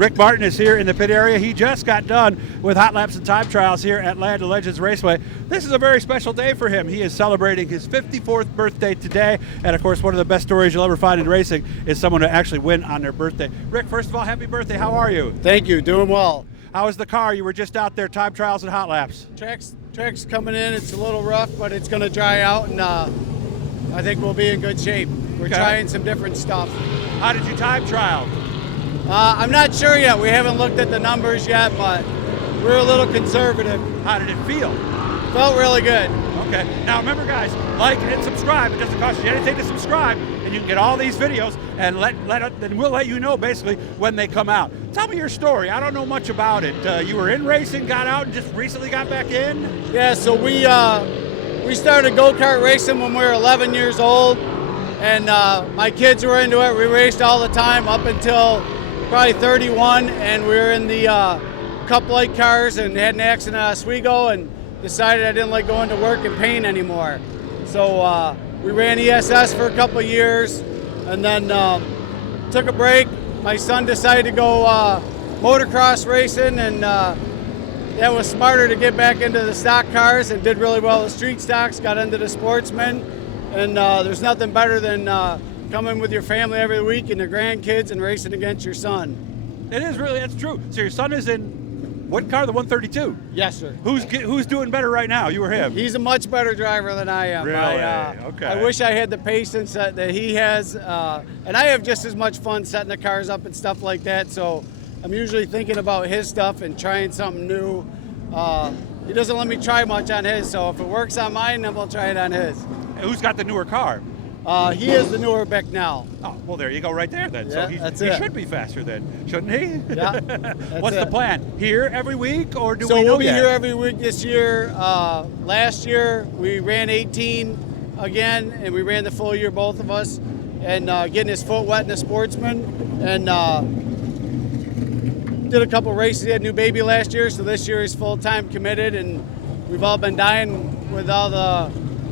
Rick Martin is here in the pit area. He just got done with hot laps and time trials here at Land of Legends Raceway. This is a very special day for him. He is celebrating his 54th birthday today, and of course one of the best stories you'll ever find in racing is someone to actually win on their birthday. Rick, first of all, happy birthday. How are you? Thank you. Doing well. How is the car? You were just out there, time trials and hot laps. Track's coming in. It's a little rough, but it's going to dry out, and I think we'll be in good shape. We're trying some different stuff. How did you time trial? I'm not sure yet. We haven't looked at the numbers yet, but we're a little conservative. How did it feel? Felt really good. Okay. Now remember, guys, like and subscribe. It doesn't cost you anything to subscribe, and you can get all these videos, and then we'll let you know basically when they come out. Tell me your story. I don't know much about it. You were in racing, got out, and just recently got back in? Yeah. So we started go-kart racing when we were 11 years old, and my kids were into it. We raced all the time up until probably 31, and we were in the Cup Light cars and had an accident at Oswego and decided I didn't like going to work in pain anymore. So we ran ESS for a couple of years and then took a break. My son decided to go motocross racing, and that was smarter to get back into the stock cars, and did really well with street stocks, got into the sportsman, and there's nothing better than coming with your family every week and the grandkids and racing against your son. It is really, that's true. So your son is in what car? The 132? Yes, sir. Who's doing better right now, you or him? He's a much better driver than I am. Really? Okay. I wish I had the patience that he has, and I have just as much fun setting the cars up and stuff like that, so I'm usually thinking about his stuff and trying something new. He doesn't let me try much on his, so if it works on mine, then we'll try it on his. Who's got the newer car? He is the newer Beck now. Oh, well, there you go, right there then. Yeah, so he should be faster then, shouldn't he? Yeah. What's the plan? Here every week, or do we know So we'll be yet? here every week this year. Last year we ran 18 again, and we ran the full year, both of us, and getting his foot wet in the sportsman, and did a couple races. He had a new baby last year, so this year he's full-time committed, and we've all been dying with all the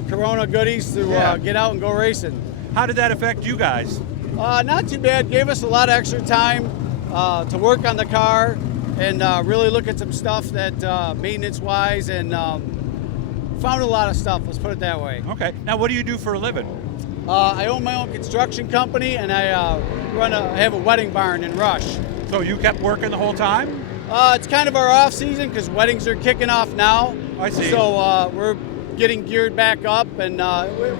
Corona goodies to get out and go racing. How did that affect you guys? Not too bad. Gave us a lot of extra time to work on the car and really look at some stuff that maintenance-wise, and found a lot of stuff, let's put it that way. Okay. Now, what do you do for a living? I own my own construction company, and I have a wedding barn in Rush. So you kept working the whole time? It's kind of our off season because weddings are kicking off now. I see. So we're getting geared back up, and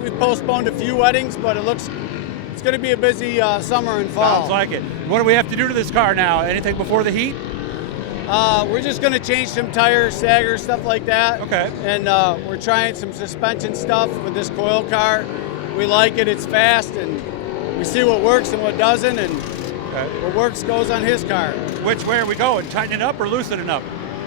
we've postponed a few weddings, but it's going to be a busy summer and fall. Sounds like it. What do we have to do to this car now? Anything before the heat? We're just going to change some tires, staggers, stuff like that. Okay. And we're trying some suspension stuff with this coil car. We like it. It's fast, and we see what works and what doesn't, and what works goes on his car. Which way are we going? Tighten it up or loosen it up?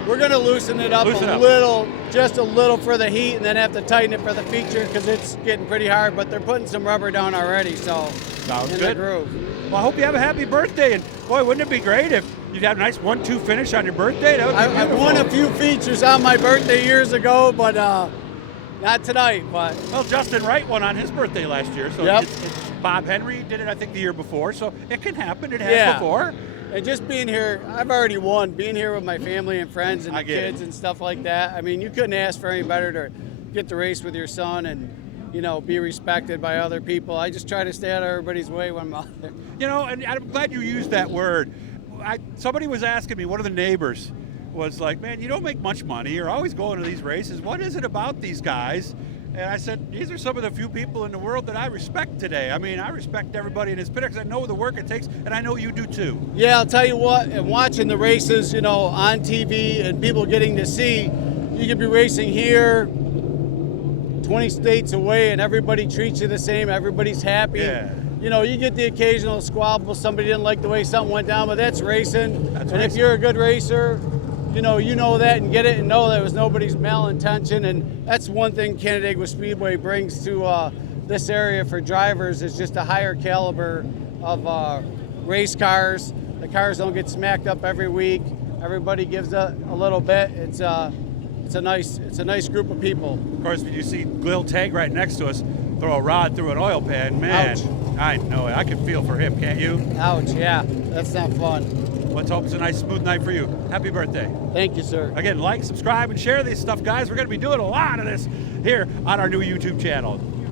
We're going to loosen it up little, just a little for the heat, and then have to tighten it for the feature because it's getting pretty hard, but they're putting some rubber down already, so sounds in good. the groove. Well, I hope you have a happy birthday, and boy, wouldn't it be great if you'd have a nice 1-2 finish on your birthday? That would be I won a few features on my birthday years ago, but not tonight. But well, Justin Wright won on his birthday last year, so it's Bob Henry did it, I think, the year before, so it can happen. It has before. And just being here, I've already won. Being here with my family and friends and the kids and stuff like that. I mean, you couldn't ask for any better to get to race with your son and, be respected by other people. I just try to stay out of everybody's way when I'm out there. And I'm glad you used that word. Somebody was asking me, one of the neighbors was like, man, you don't make much money. You're always going to these races. What is it about these guys? And I said, these are some of the few people in the world that I respect today. I mean, I respect everybody in his pit because I know the work it takes, and I know you do too. Yeah, I'll tell you what, and watching the races, on TV and people getting to see, you could be racing here 20 states away and everybody treats you the same, everybody's happy. Yeah. You get the occasional squabble, somebody didn't like the way something went down, but that's racing. If you're a good racer, you know that and get it and know that it was nobody's malintention, and that's one thing Canandaigua Speedway brings to this area for drivers is just a higher caliber of race cars. The cars don't get smacked up every week. Everybody gives a little bit. It's a nice group of people. Of course, when you see Lil Tag right next to us throw a rod through an oil pan, man, ouch. I know it. I can feel for him, can't you? Ouch, yeah, that's not fun. let's hope it's a nice, smooth night for you. Happy birthday. Thank you, sir. Again, like, subscribe, and share this stuff, guys. We're going to be doing a lot of this here on our new YouTube channel.